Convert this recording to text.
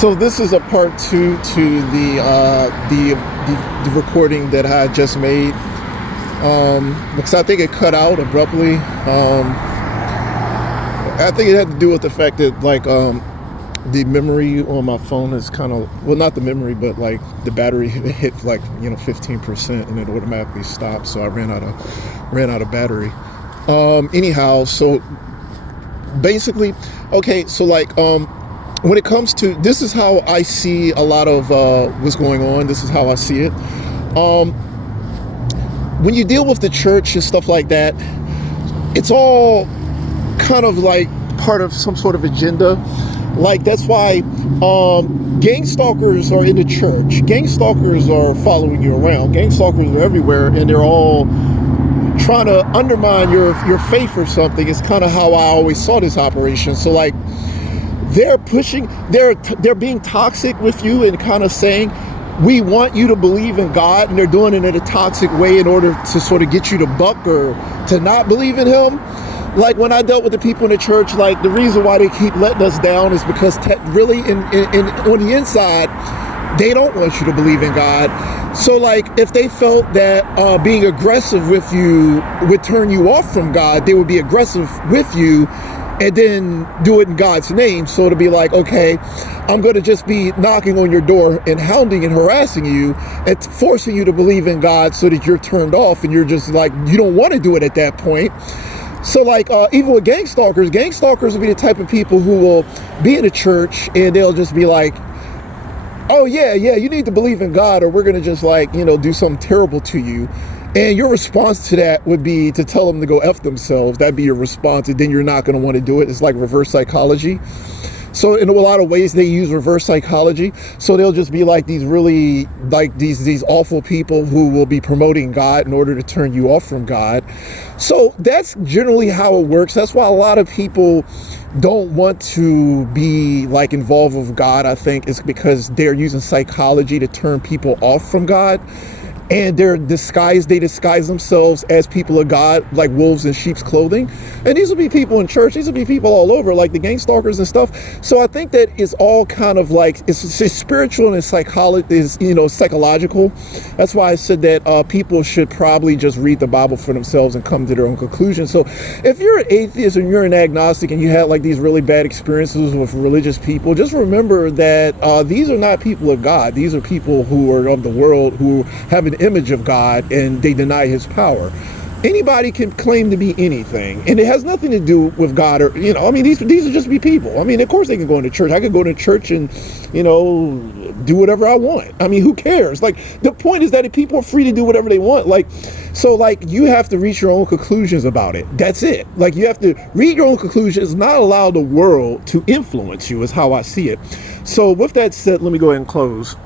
So this is a part two to the recording that I just made, because I think it cut out abruptly. I think it had to do with the fact that the memory on my phone is kind of, well, not the memory, but like the battery hit 15% and it automatically stopped. So I ran out of battery. Anyhow, so basically, okay, so when it comes to, this is how I see a lot of what's going on. This is how I see it. When you deal with the church and stuff like that, it's all kind of like part of some sort of agenda. Like, that's why gang stalkers are in the church. Gang stalkers are following you around. Gang stalkers are everywhere, and they're all trying to undermine your faith or something. It's kind of how I always saw this operation. So they're pushing, they're being toxic with you and kind of saying, we want you to believe in God, and they're doing it in a toxic way in order to sort of get you to buck or to not believe in him. Like, when I dealt with the people in the church, like, the reason why they keep letting us down is because really on the inside, they don't want you to believe in God. So if they felt that being aggressive with you would turn you off from God, they would be aggressive with you and then do it in God's name. So to be like, okay, I'm going to just be knocking on your door and hounding and harassing you and forcing you to believe in God so that you're turned off and you're just like, you don't want to do it at that point. So even with gang stalkers will be the type of people who will be in a church and they'll just be like, oh yeah, you need to believe in God or we're going to just do something terrible to you. And your response to that would be to tell them to go F themselves. That'd be your response. And then you're not going to want to do it. It's like reverse psychology. So in a lot of ways, they use reverse psychology. So they'll just be like these really these awful people who will be promoting God in order to turn you off from God. So that's generally how it works. That's why a lot of people don't want to be involved with God. I think it's because they're using psychology to turn people off from God. And they disguise themselves as people of God, like wolves in sheep's clothing. And these will be people in church. These will be people all over, like the gang stalkers and stuff. So I think that it's all kind of it's spiritual and psychological. That's why I said that people should probably just read the Bible for themselves and come to their own conclusion. So if you're an atheist and you're an agnostic and you had these really bad experiences with religious people, just remember that these are not people of God. These are people who are of the world, who have an image of God, and they deny his power. Anybody can claim to be anything, and it has nothing to do with God or these are just be people. Of course they can go into church. I could go to church and do whatever I want. Who cares? The point is that people are free to do whatever they want. You have to reach your own conclusions about it. That's it. You have to read your own conclusions, not allow the world to influence you, is how I see it. So with that said, let me go ahead and close.